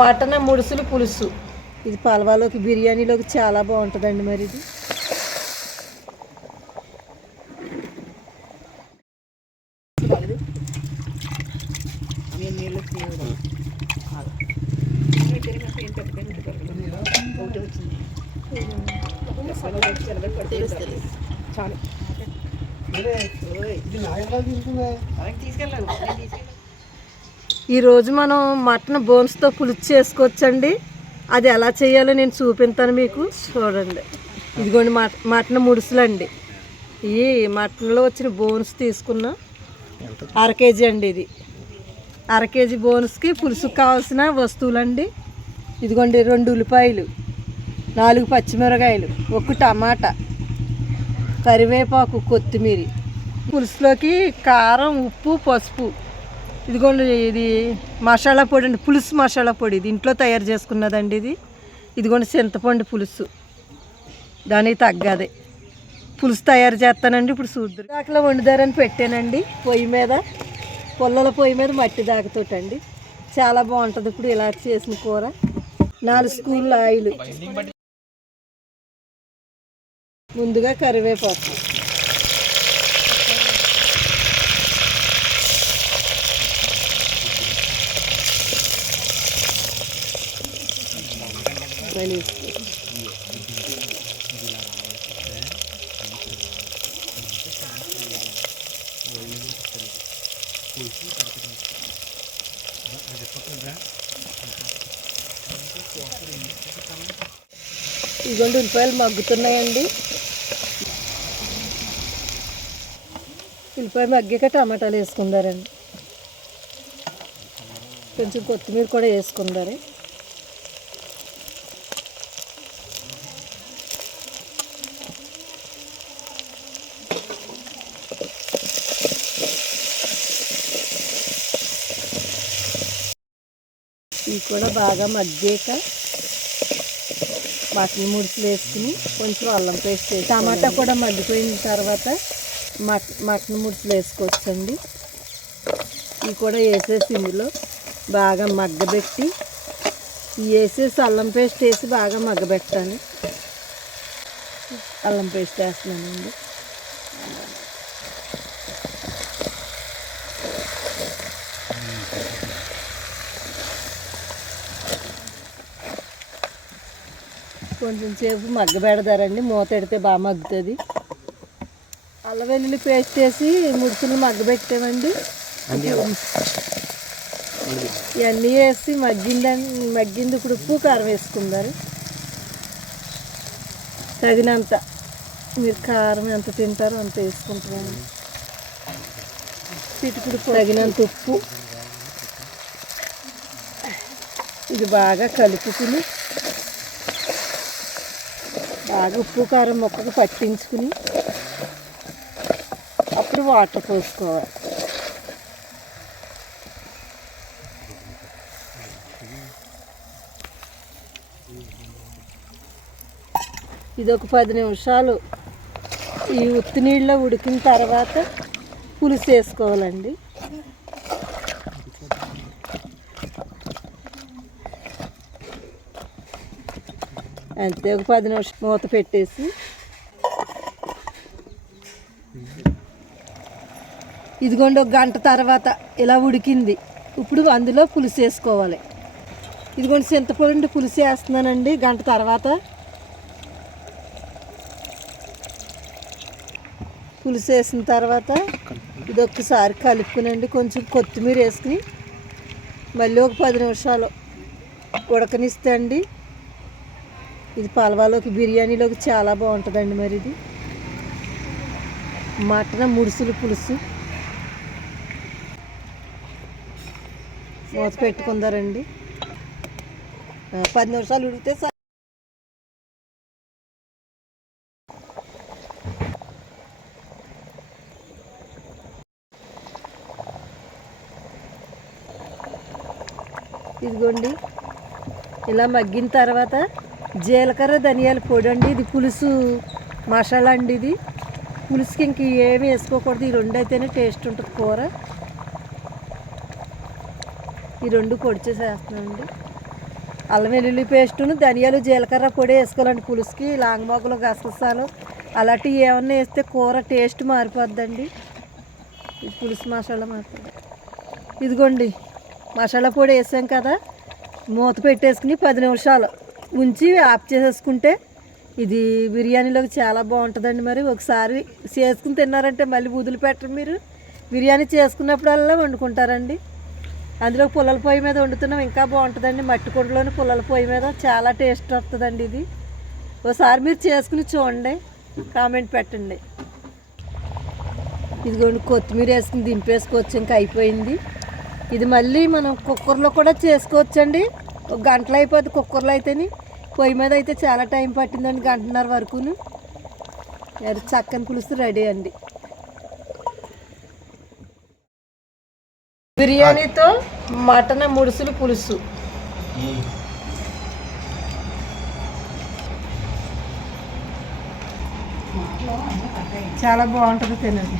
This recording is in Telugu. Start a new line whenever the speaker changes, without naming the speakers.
మటన్ ముడుసులు పులుసు. ఇది పలవాలోకి బిర్యానీలోకి చాలా బాగుంటుందండి మరి ఇది. ఈరోజు మనం మటన్ బోన్స్తో పులుసు చేసుకోవచ్చండి. అది ఎలా చేయాలో నేను చూపిస్తాను మీకు. చూడండి. ఇదిగోండి మట మటన్ ముడుసులండి. ఈ మటన్లో వచ్చిన బోన్స్ తీసుకున్నాం. అర కేజీ అండి ఇది. అర కేజీ బోన్స్కి పులుసుకు కావాల్సిన వస్తువులండి. ఇదిగోండి రెండు ఉల్లిపాయలు నాలుగు పచ్చిమిరకాయలు ఒక టమాటా కరివేపాకు కొత్తిమీర. పులుసులోకి కారం ఉప్పు పసుపు. ఇదిగోండి ఇది మసాలా పొడి అండి పులుసు మసాలా పొడి. ఇది ఇంట్లో తయారు చేసుకున్నదండి ఇది. ఇదిగోండి చింతపండు పులుసు. దానికి తగ్గదే. పులుసు తయారు చేస్తానండి ఇప్పుడు చూద్దరు. దాకలో వండుదారని పెట్టానండి పొయ్యి మీద. పొల్లల పొయ్యి మీద మట్టి దాకతోటండి చాలా బాగుంటుంది ఇప్పుడు ఇలా చేసిన కూర. నాలుగు స్కూళ్ళ ఆయిల్. ముందుగా కరివేపాకు. మళ్ళీ ఇదిగోండి ఉల్లిపాయలు మగ్గుతున్నాయండి. ఉల్లిపాయ మగ్గాక టమాటాలు వేసుకుందారండి. కొంచెం కొత్తిమీర కూడా వేసుకుందారు. ఇవి కూడా బాగా మగ్గాక మటన్ ముడుచులు వేసుకుని కొంచెం అల్లం పేస్ట్ వేసి టమాటా కూడా మగ్గిపోయిన తర్వాత మట్ మటన్ ముడుచులు వేసుకోవచ్చండి ఇవి కూడా వేసేసి ఇందులో బాగా మగ్గబెట్టి వేసేసి అల్లం పేస్ట్ వేసి బాగా మగ్గబెట్టాలి. అల్లం పేస్ట్ వేస్తున్నానండి. కొంచెం సేపు మగ్గబెడతారండి మూత పెడితే బాగా మగ్గుతుంది. అల్లం వెల్లుల్లి పేస్ట్ వేసి ముడుచులు మగ్గబెట్టామండి ఇవన్నీ వేసి మగ్గిందని మగ్గింది ఇప్పుడు ఉప్పు కారం వేసుకుందారు. తగినంత మీరు కారం ఎంత తింటారో అంత వేసుకుంటున్నాను చిటికుడు తగినంత ఉప్పు. ఇది బాగా కలుపుకుని బాగా ఉప్పు కారం మొక్కకు పట్టించుకుని అప్పుడు వాటర్ పోసుకోవాలి. ఇది ఒక పది నిమిషాలు ఈ ఉత్తి నీళ్ళలో ఉడికిన తర్వాత పులుసు వేసుకోవాలండి. అంతే ఒక పది నిమిషం మూత పెట్టేసి. ఇదిగోండి ఒక గంట తర్వాత ఇలా ఉడికింది. ఇప్పుడు అందులో పులుసు వేసుకోవాలి. ఇదిగోండి చింతపండు పులుసు వేస్తున్నానండి గంట తర్వాత. పులుసు వేసిన తర్వాత ఇది ఒక్కసారి కలుపుకునండి కొంచెం కొత్తిమీర వేసుకుని. మళ్ళీ ఒక పది నిమిషాలు ఉడకనిస్తే అండి ఇది పల్వాలోకి బిర్యానీలోకి చాలా బాగుంటుందండి మరి ఇది మటన్ ముడుసులు పులుసు. మూత పెట్టుకుందారండి. పది నిమిషాలు ఉడికితే ఇదిగోండి. ఇలా మగ్గిన తర్వాత జీలకర్ర ధనియాల పొడి అండి. ఇది పులుసు మసాలా అండి ఇది. పులుసుకి ఇంక ఏమి వేసుకోకూడదు. ఈ రెండు అయితేనే టేస్ట్ ఉంటుంది కూర. ఈ రెండు పొడి చేసేస్తున్నానండి అల్లం వెల్లుల్లి పేస్టును ధనియాలు జీలకర్ర పొడి వేసుకోవాలండి పులుసుకి. లాంగ్ మొగ్గలు గసగసాలు. అలాంటివి ఏమన్నా వేస్తే కూర టేస్ట్ మారిపోద్దండి. ఇది పులుసు మసాలా మాత్రం. ఇదిగోండి మసాలా పొడి వేసాం కదా. మూత పెట్టేసుకుని పది నిమిషాలు. ఉంచి ఆఫ్ చేసేసుకుంటే ఇది బిర్యానీలోకి చాలా బాగుంటుందండి మరి. ఒకసారి చేసుకుని తిన్నారంటే మళ్ళీ బూదులు పెట్టరు మీరు. బిర్యానీ చేసుకున్నప్పుడల్లా వండుకుంటారండి. అందులో పుల్లల పొయ్యి మీద వండుతున్నాం ఇంకా బాగుంటుందండి. మట్టి కుండలోని పుల్లల పొయ్యి మీద చాలా టేస్ట్ వస్తుందండి ఇది. ఒకసారి మీరు చేసుకుని చూడండి కామెంట్ పెట్టండి. ఇదిగోండి కొత్తిమీర వేసుకుని దింపేసుకోవచ్చు ఇంకా అయిపోయింది. ఇది మళ్ళీ మనం కుక్కర్లో కూడా చేసుకోవచ్చండి. ఒక గంటలో అయిపోద్ది కుక్కర్లో అయితేని. పొయ్యి మీద అయితే చాలా టైం పట్టిందండి గంటన్నర వరకును. అది చక్కని పులుసు రెడీ అండి. బిర్యానీతో మటన్ ముడుసులు పులుసు. చాలా బాగుంటుంది తినండి.